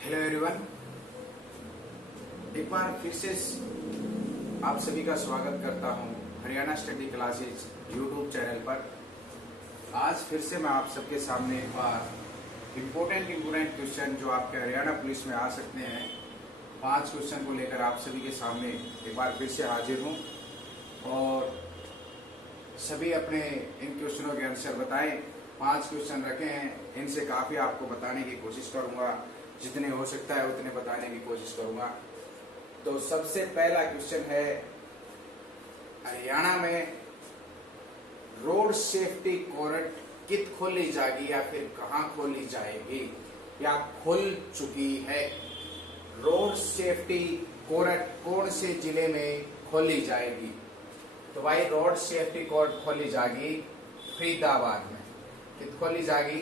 Hello everyone, एक बार फिर से आप सभी का स्वागत करता हूं Haryana study classes YouTube channel पर। आज फिर से मैं आप सबके सामने एक बार इम्पोर्टेंट क्वेश्चन जो आपके हरियाणा पुलिस में आ सकते हैं 5 क्वेश्चन को लेकर आप सभी के सामने एक बार फिर से हाजिर हूं और सभी अपने इन क्वेश्चनों के आंसर बताएं। 5 क्वेश्चन रखे हैं, इनसे काफी आपको बताने की कोशिश करूंगा, जितने हो सकता है उतने बताने की कोशिश करूंगा। तो सबसे पहला क्वेश्चन है, हरियाणा में रोड सेफ्टी कोर्ट कित खोली जाएगी या फिर कहां खोली जाएगी या खुल चुकी है? रोड सेफ्टी कोर्ट कौन से जिले में खोली जाएगी? तो भाई रोड सेफ्टी कोर्ट खोली जाएगी फरीदाबाद में। कित खोली जाएगी?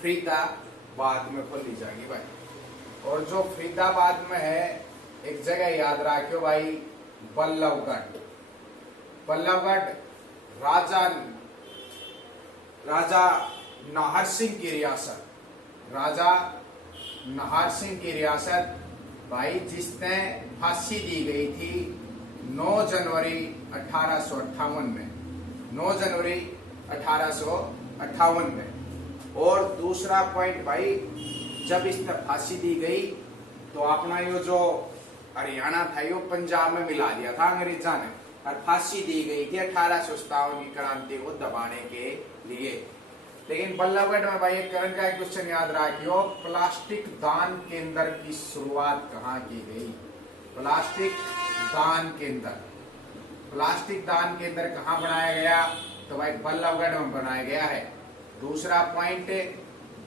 फरीदाबाद में खोली जाएगी भाई। और जो फरीदाबाद में है, एक जगह याद रखियो भाई, बल्लभगढ़। बल्लभगढ़ राजा नाहर सिंह की रियासत, राजा नाहर सिंह की रियासत भाई, जिसने फांसी दी गई थी 9 जनवरी 1858 में, 9 जनवरी 1858 में। और दूसरा पॉइंट भाई, जब इस पर फांसी दी गई तो अपना ये जो हरियाणा था यो पंजाब में मिला दिया था अंग्रेजा ने, और फांसी दी गई थी 1857 की क्रांति को दबाने के लिए। लेकिन बल्लभगढ़ में भाई एक करंट का क्वेश्चन याद रखियो, प्लास्टिक दान केंद्र की शुरुआत कहाँ की गई? प्लास्टिक दान केंद्र, प्लास्टिक दान केंद्र कहाँ बनाया गया? तो भाई बल्लभगढ़ में बनाया गया है। दूसरा पॉइंट,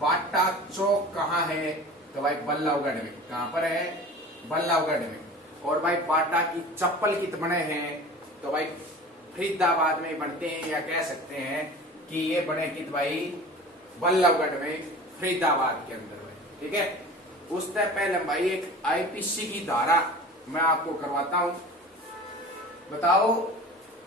बाटा चौक कहाँ है? तो भाई बल्लभगढ़ में। कहाँ पर है? बल्लभगढ़ में। और भाई बाटा की चप्पल कित बने हैं? तो भाई फरीदाबाद में बनते हैं, या कह सकते हैं कि ये बने कित भाई बल्लभगढ़ में, फरीदाबाद के अंदर भाई। ठीक है, उससे पहले भाई एक आईपीसी की धारा मैं आपको करवाता हूं। बताओ,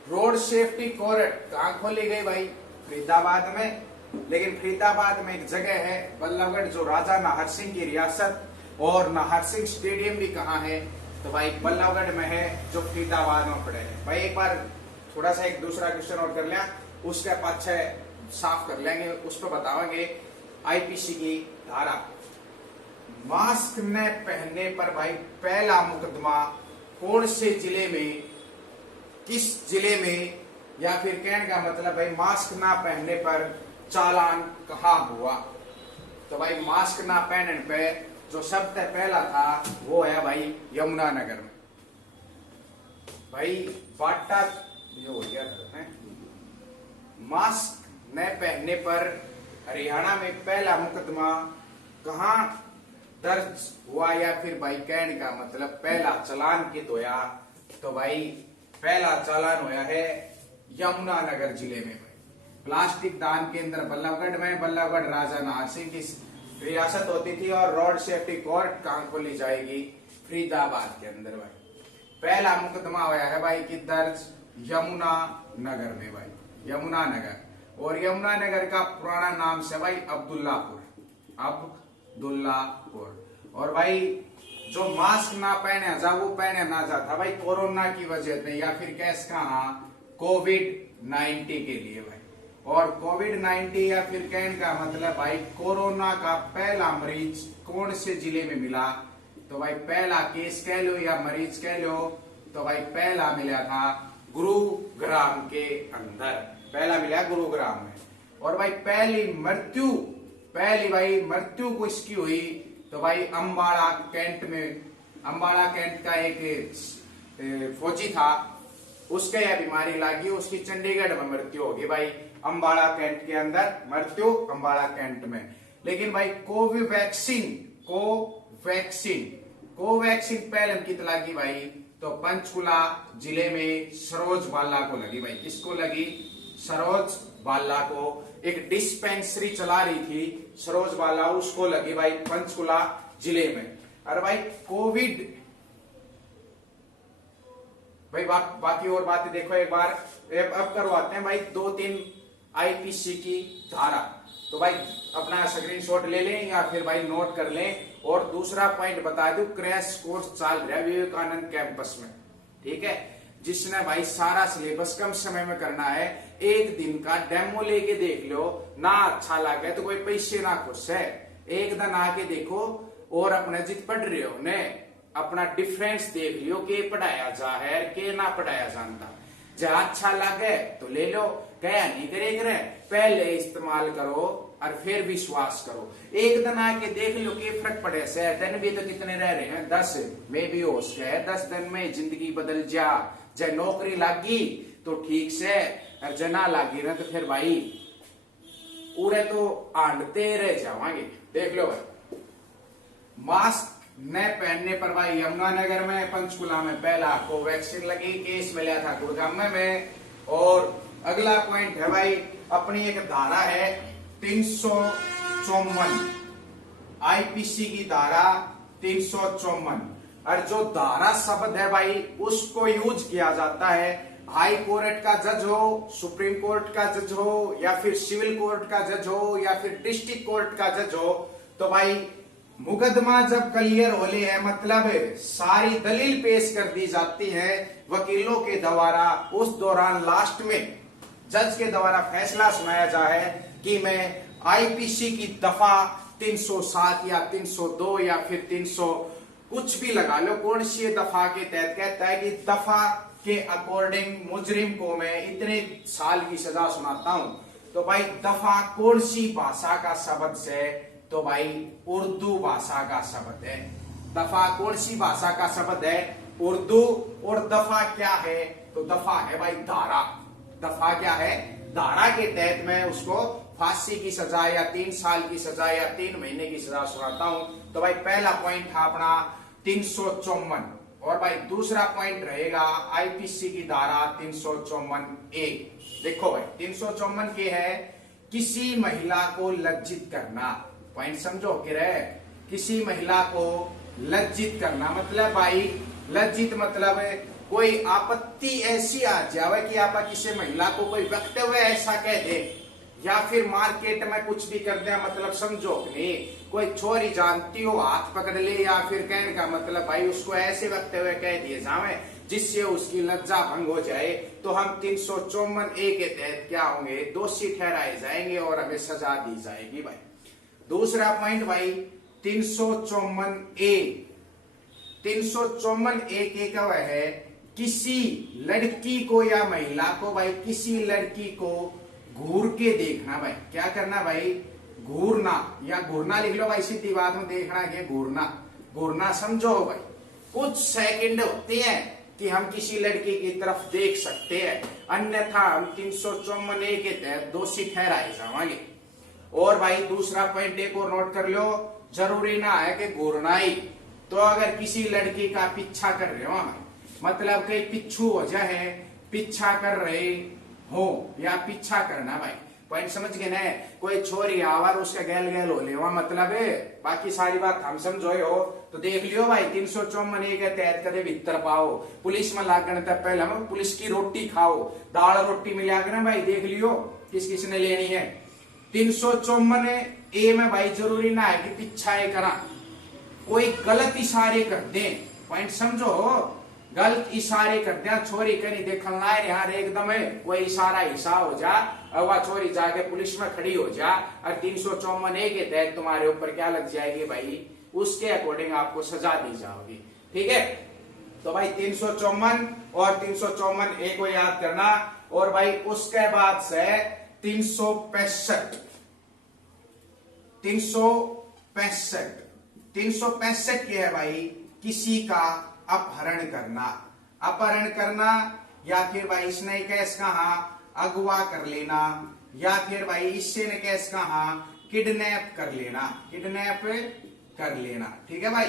रोड सेफ्टी कोर्ट कहाँ खोली गई भाई? फरीदाबाद में। लेकिन फरीदाबाद में एक जगह है बल्लभगढ़, जो राजा नाहर सिंह की रियासत, और नाहर सिंह स्टेडियम भी कहाँ है? तो भाई बल्लभगढ़ में है, जो फरीदाबाद में पड़े है भाई। एक बार थोड़ा सा एक दूसरा क्वेश्चन और कर लिया, उसके पाछे साफ कर लेंगे, उस पर बताएंगे आईपीसी की धारा। मास्क न पहनने पर भाई पहला मुकदमा कौन से जिले में, किस जिले में, या फिर कहने का मतलब भाई मास्क ना पहनने पर चालान कहाँ हुआ? तो भाई मास्क ना पहनने पे जो सबसे पहला था वो है भाई यमुनानगर में। भाई बाटा ये हो गया है, मास्क न पहनने पर हरियाणा में पहला मुकदमा कहाँ दर्ज हुआ, या फिर भाई कहने का मतलब पहला चालान कित होया? तो भाई पहला चालान होया है यमुनानगर जिले में। प्लास्टिक दान केंद्र बल्लभगढ़ में, बल्लभगढ़ राजा नाहर सिंह की रियासत होती थी। और रोड सेफ्टी कोर्ट कहाँ खोली जाएगी? फरीदाबाद के अंदर भाई। पहला मुकदमा होया है भाई कि दर्ज यमुनानगर में भाई, यमुनानगर। और यमुनानगर का पुराना नाम से भाई अब्दुल्लापुर, अब्दुल्लापुर। और भाई जो मास्क ना पहने जा, वो पहने ना जाता भाई कोरोना की वजह से, या फिर कैस कहा कोविड-19 के लिए भाई। और कोविड-19 या फिर कहने का मतलब भाई कोरोना का पहला मरीज कौन से जिले में मिला? तो भाई पहला केस कह लो या मरीज कह लो, तो भाई पहला मिला था गुरुग्राम के अंदर, पहला मिला गुरुग्राम में। और भाई पहली मृत्यु किसकी हुई? तो भाई अंबाला कैंट में, अंबाला कैंट का एक फौजी था, उसके यह बीमारी लगी, उसकी चंडीगढ़ में मृत्यु होगी भाई। अंबाला कैंट के अंदर मृत्यु, अंबाला कैंट में। लेकिन भाई कोवैक्सीन पहले कित लगी भाई? तो पंचकुला जिले में सरोज बाला को लगी भाई। किसको लगी? सरोज बाला को। एक डिस्पेंसरी चला रही थी सरोज बाला, उसको लगी भाई पंचकुला जिले में। और भाई कोविड भाई बाकी और बातें देखो एक बार, अब करवाते हैं भाई 2-3 आईपीसी की धारा। तो भाई अपना स्क्रीनशॉट ले लें या फिर भाई नोट कर लें। और दूसरा पॉइंट बता दूं, क्रैश कोर्स चल रहा है विवेकानंद कैंपस में, ठीक है, जिसने भाई सारा सिलेबस कम समय में करना है। एक दिन का डेमो लेके देख लो, ना अच्छा लगे तो कोई पैसे ना खुश है, एक दिन आके देखो और अपने जित पढ़ रहे हो ने अपना डिफरेंस देख लियो के पढ़ाया जा है के ना पढ़ाया जानता। जहाँ अच्छा लगे तो ले लो, क्या नहीं करे पहले इस्तेमाल करो और फिर विश्वास करो। एक दिन आके देख लो कि फर्क पड़े से। दिन भी तो कितने रह रहे हैं, 10 में भी हो सके 10 दिन में जिंदगी बदल जा। जब नौकरी लागी तो ठीक से, और जना लागी ना तो फिर भाई पूरे तो आंडते रह जावांगे। देख लो भाई, मास्क न पहनने पर भाई यमुनानगर में, पंचकुला में पहला कोवैक्सीन लगी, केस मिला था गुड़गांव में। और अगला पॉइंट है भाई, अपनी एक धारा है 354 आईपीसी की धारा 354, और जो धारा शब्द है भाई उसको यूज किया जाता है हाई कोर्ट का जज हो, सुप्रीम कोर्ट का जज हो, या फिर सिविल कोर्ट का जज हो, या फिर डिस्ट्रिक्ट कोर्ट का जज हो। तो भाई मुकदमा जब क्लियर होले है, मतलब सारी दलील पेश कर दी जाती है वकीलों के द्वारा, उस दौरान लास्ट में जज के द्वारा फैसला सुनाया जाए कि मैं आईपीसी की दफा 307 या 302 या फिर 300 कुछ भी लगा लो, कौन सी दफा के तहत कहता है कि दफा के अकॉर्डिंग मुजरिम को मैं इतने साल की सजा सुनाता हूं। तो भाई दफा कौन सी भाषा का शब्द से, तो भाई उर्दू भाषा का शब्द है। दफा कौन सी भाषा का शब्द है, उर्दू। और दफा क्या है, तो दफा है भाई धारा। दफा क्या है, धारा के तहत मैं उसको फांसी की सजा या 3 साल की सजा या 3 महीने की सजा सुनाता हूं। तो भाई पहला पॉइंट था अपना 354। और भाई दूसरा पॉइंट रहेगा आईपीसी की धारा 354A। देखो भाई 354 के है किसी महिला को लज्जित करना। पॉइंट समझो कि रहे, किसी महिला को लज्जित करना मतलब भाई लज्जित मतलब कोई आपत्ति ऐसी आ जावे कि आप किसी महिला को कोई वक्तव्य ऐसा कह दे, या फिर मार्केट में कुछ भी कर दे, मतलब समझो नहीं कोई छोरी जानती हो हाथ पकड़ ले, या फिर कहने का मतलब भाई उसको ऐसे वक्तव्य कह दिए जावे जिससे उसकी लज्जा भंग हो जाए, तो हम 354A के तहत क्या होंगे, दोषी ठहराए जाएंगे और हमें सजा दी जाएगी भाई। दूसरा पॉइंट भाई 354A। 354A के क्या है, किसी लड़की को या महिला को भाई, किसी लड़की को घूर के देखना भाई। क्या करना भाई, घूरना, या घूरना लिख लो भाई, सीधी बात में देखना है घूरना। घूरना समझो भाई, कुछ सेकंड होते हैं कि हम किसी लड़की की तरफ देख सकते हैं, अन्यथा हम 354A के तहत दोषी ठहराए जाएंगे। और भाई दूसरा पॉइंट एक और नोट कर लो, जरूरी ना है कि घूरना ही, तो अगर किसी लड़की का पीछा कर रहे हो, मतलब कहीं पिछू हो जाए, पीछा कर रहे हो या पीछा करना भाई, पॉइंट समझ गए ना। कोई छोरी आवर उसके गैल गैल हो ले, मतलब है बाकी सारी बात हम समझोए हो तो देख लियो भाई 354A के तहत कदे भीतर पाओ। पुलिस में लागण तक पहले हम पुलिस की रोटी खाओ, दाल रोटी मिला कर भाई देख लियो किस किसने लेनी है। 354A में भाई जरूरी ना है कि पीछा करा, कोई गलत इशारे कर दे, पॉइंट समझो, गलत इशारे कर दिया, छोरी कहीं देखन लाए यार एकदम है, कोई इशारा हिस्सा हो जा और वह छोरी जाके पुलिस में खड़ी हो जा, और 354A के तहत तुम्हारे ऊपर क्या लग जाएगी भाई, उसके अकॉर्डिंग आपको सजा दी जाएगी। ठीक है, तो भाई 354 और 354A को याद करना। और भाई उसके बाद से 365 की है भाई, किसी का अपहरण करना। अपहरण करना या फिर भाई इसने कैस कहा अगवा कर लेना, या फिर भाई इससे ने कैस कहा किडनैप कर लेना, किडनैप कर लेना। ठीक है भाई,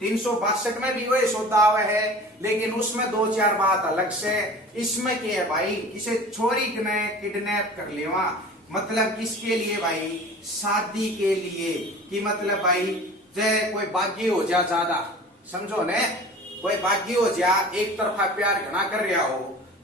362 में भी वही सोता हुआ है, लेकिन उसमें 2-4 बात अलग से। इसमें क्या है भाई, किसे छोरी ने किडनैप कर लेवा, मतलब किसके लिए भाई, शादी के लिए, कि मतलब भाई जय कोई बागी हो जा ज्यादा, समझो ने, कोई बागी हो जा, एक तरफा प्यार घना कर रहा हो,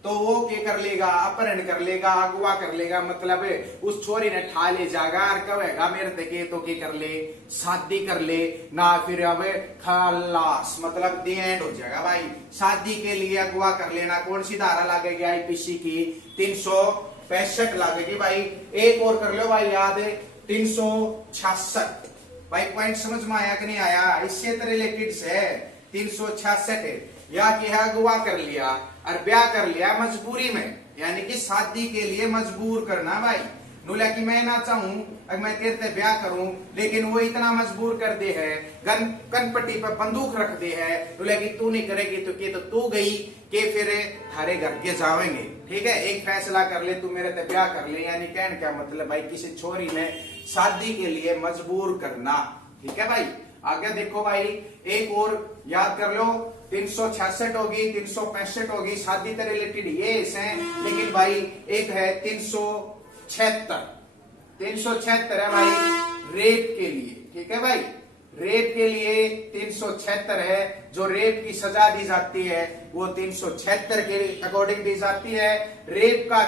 तो वो क्या कर लेगा, अपहरण कर लेगा, अगवा कर लेगा, मतलब उस छोरी ने ठा ले जाएगा और कहेगा मेरे तके तो क्या कर ले, शादी कर ले ना, फिर अब खलास मतलब दी एंड हो जाएगा भाई। शादी के लिए अगवा कर लेना, कौन सी धारा लागेगी आईपीसी की, 365 लागेगी भाई। एक और कर लो भाई याद, 366। भाई पॉइंट समझ में आया कि नहीं आया, इससे तो रिलेटेड है 366। या कि है अगवा कर लिया और ब्याह कर लिया मजबूरी में, यानी कि शादी के लिए मजबूर करना भाई। नूला कि मैं ना चाहूं अगर मैं तेरे से ब्याह करूं, लेकिन वो इतना मजबूर कर दे है, कनपट्टी पर बंदूक रख दे है, नूला कि तू नहीं करेगी तो के तो तू गई के फिर थारे घर के जावेंगे। ठीक है, एक फैसला कर ले, तू मेरे से ब्याह कर ले, यानी कहने क्या मतलब भाई किसी छोरी ने शादी के लिए मजबूर करना। ठीक है भाई, आगे देखो भाई, एक और याद कर लो, 366 होगी, 365 होगी, शादी से रिलेटेड ये हैं, लेकिन भाई एक है 376। 376 है भाई रेप के लिए। ठीक है भाई, रेप के लिए 376 है, जो रेप की सजा दी जाती है वो 376 के अकॉर्डिंग दी जाती है। रेप का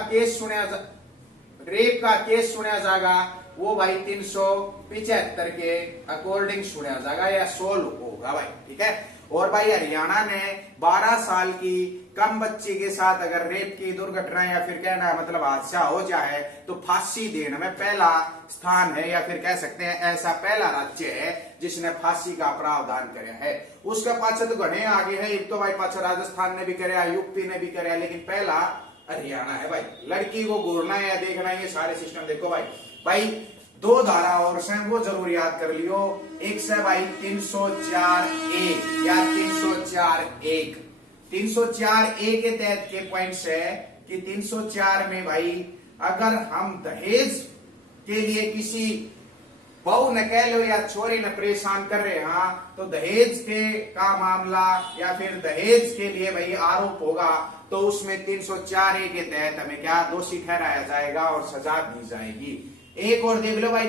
केस सुना जाएगा वो भाई 375 के अकॉर्डिंग सुना जाएगा या 16 होगा भाई। ठीक है, और भाई हरियाणा ने 12 साल की कम बच्ची के साथ अगर रेप की दुर्घटना या फिर कहना मतलब हादसा हो जाए तो फांसी देने में पहला स्थान है, या फिर कह सकते हैं ऐसा पहला राज्य है जिसने फांसी का प्रावधान किया है। उसके पाछे तो घने आगे है, एक तो भाई पाछे राजस्थान ने भी कराया, यूपी ने भी कराया, लेकिन पहला हरियाणा है भाई। लड़की को घूरना या देखना ये सारे सिस्टम देखो भाई। भाई 2 धारा और से वो जरूर याद कर लियो, एक से भाई 304(a) या 304(1). 304(a) के तहत के पॉइंट्स है कि 304 में भाई अगर हम दहेज के लिए किसी बहू न कह लो या छोरी न परेशान कर रहे हैं तो दहेज के का मामला या फिर दहेज के लिए भाई आरोप होगा तो उसमें 304(a) के तहत हमें क्या दोषी ठहराया जाएगा और सजा दी जाएगी। एक और देख लो भाई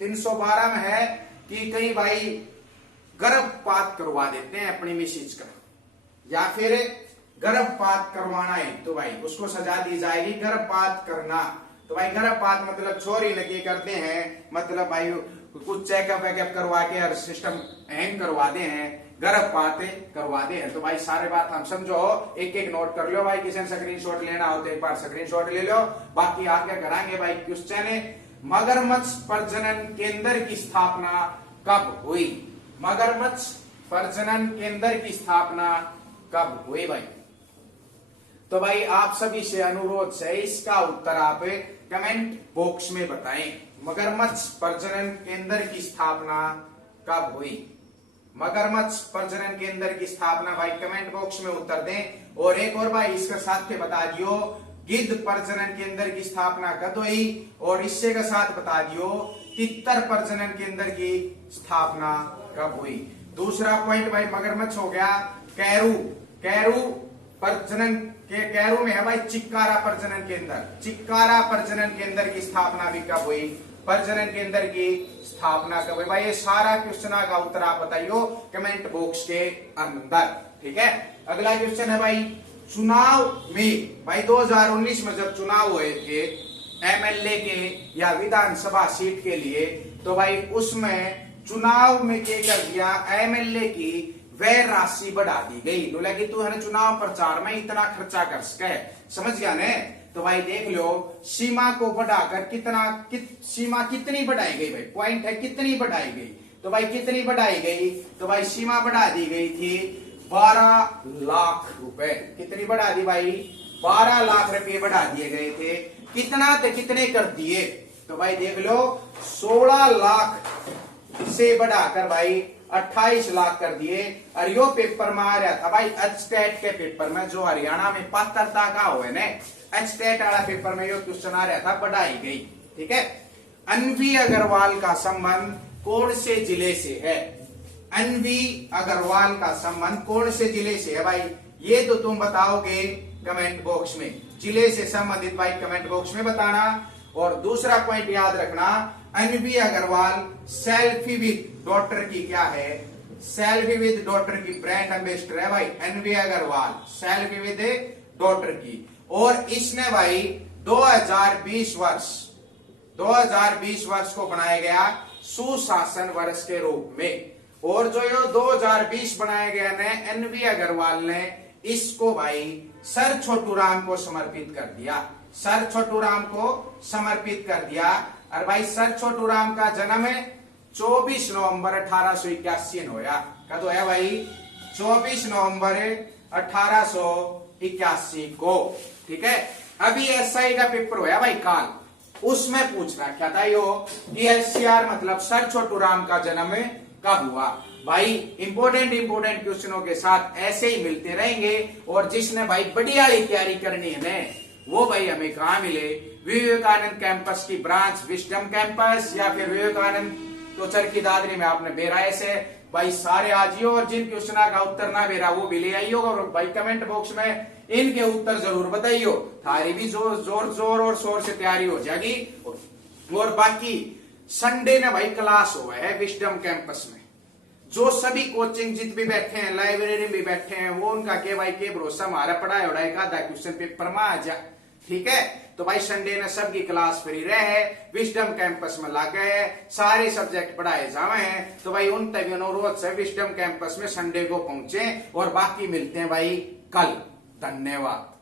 312 में है कि कई भाई गर्भपात करवा देते हैं अपनी मिसेज का, या फिर गर्भपात करवाना है तो भाई उसको सजा दी जाएगी गर्भपात करना। तो भाई गर्भपात मतलब छोरी लगे करते हैं, मतलब भाई कुछ चेकअप वेकअप करवा के और सिस्टम हैंग करवा दे हैं, गर्भपात करवा दे हैं। तो भाई सारे बात हम समझो, एक एक नोट कर लो भाई, किसी ने स्क्रीनशॉट लेना हो तो एक बार स्क्रीनशॉट ले लो, बाकी आगे कराएंगे भाई। क्वेश्चन है मगरमच्छ प्रजनन केंद्र की स्थापना कब हुई? मगरमच्छ प्रजनन केंद्र की स्थापना कब हुई भाई? तो भाई आप सभी से अनुरोध है इसका उत्तर आप कमेंट बॉक्स में बताएं। मगरमच्छ प्रजनन केंद्र की स्थापना कब हुई? मगरमच्छ प्रजनन केंद्र की स्थापना भाई कमेंट बॉक्स में उत्तर दें। और एक और भाई इसका साथ में बता दियो गिद्ध प्रजनन केंद्र की स्थापना कब हुई, और इससे का साथ बता दियो तितर प्रजनन केंद्र की स्थापना कब हुई। दूसरा पॉइंट भाई मगरमच्छ हो गया। कैरू प्रजनन के कैरू में है भाई चिक्कारा प्रजनन केंद्र। चिक्कारा प्रजनन केंद्र की स्थापना भी कब हुई? प्रजनन केंद्र की स्थापना कब हुई? भाई ये सारा क्वेश्चन का उत्तर आप बताइयो कमेंट बॉक्स के अंदर। ठीक है, अगला क्वेश्चन है भाई चुनाव में, भाई 2019 में जब चुनाव हुए थे एमएलए के या विधानसभा सीट के लिए, तो भाई उसमें चुनाव में क्या कर दिया, एमएलए की वह राशि बढ़ा दी गई। बोला कि तू है ना चुनाव प्रचार में इतना खर्चा कर सके, समझ गया ने? तो भाई देख लो सीमा को बढ़ाकर सीमा कितनी बढ़ाई गई भाई, पॉइंट है कितनी बढ़ाई गई। तो भाई कितनी बढ़ाई गई? तो भाई सीमा बढ़ा दी गई थी 12 लाख रुपए। कितनी बढ़ा दी भाई? 12 लाख रुपए बढ़ा दिए गए थे। कितना तो कितने कर दिए? तो भाई देख लो 16 लाख से बढ़ाकर भाई 28 लाख कर दिए। और यो पेपर में आ रहा था भाई एचटेट के पेपर में, जो हरियाणा में पात्रता का हुए ने एचटेट वाला पेपर में यो क्वेश्चन आ रहा था, बढ़ाई गई। ठीक है, अन्वी अग्रवाल का संबंध कौन से जिले से है? अन्वी अग्रवाल का संबंध कौन से जिले से है भाई? ये तो तुम बताओगे कमेंट बॉक्स में, जिले से संबंधित भाई कमेंट बॉक्स में बताना। और दूसरा पॉइंट याद रखना, Anvi Agarwal selfie with daughter की क्या है? सेल्फी विद डॉटर की ब्रांड एम्बेसडर है भाई Anvi Agarwal. Selfie with daughter की। और इसने भाई 2020 वर्ष को बनाया गया सुशासन वर्ष के रूप में। और जो ये 2020 बनाया गया ने एनवी अग्रवाल ने इसको भाई सर छोटूराम को समर्पित कर दिया, सर छोटूराम को समर्पित कर दिया। और भाई सर छोटूराम का जन्म 24 नवंबर 1881 होया। कब है भाई? 24 नवंबर 1881 को। ठीक है। अभी एसआई का पेपर होया भाई काल, उसमें पूछ रखा था यो कि एससीआर मतलब सर छोटूराम का जन्म कब हुआ। भाई इंपोर्टेंट क्वेश्चनों के साथ ऐसे ही मिलते रहेंगे। और जिसने भाई बढ़िया तैयारी करनी है ना, वो भाई हमें कहा मिले? विवेकानंद कैंपस की ब्रांच विजडम कैंपस, या फिर विवेकानंद तो चरखी दादरी में आपने बेराए से भाई सारे आजियो। और जिन क्वेश्चन का उत्तर ना बेरा वो भी ले आइयो। और भाई कमेंट बॉक्स में इनके उत्तर जरूर बताइयो। थारी भी जोर और शोर से तैयारी हो जाएगी। और बाकी संडे ने भाई क्लास हुआ है विजडम कैंपस में। जो सभी कोचिंग जित भी बैठे हैं, लाइब्रेरी में भी बैठे हैं, वो उनका के भाई के भरोसा हमारा पढ़ाई उड़ाई का आधा क्वेश्चन पेपर में आ जा। ठीक है। तो भाई संडे ने सबकी क्लास फ्री रहे, विजडम कैंपस में लागे है, सारे सब्जेक्ट पढ़ाए जावे हैं। तो भाई उन तभी अनुरोध से विजडम कैंपस में संडे को पहुंचे। और बाकी मिलते हैं भाई कल। धन्यवाद।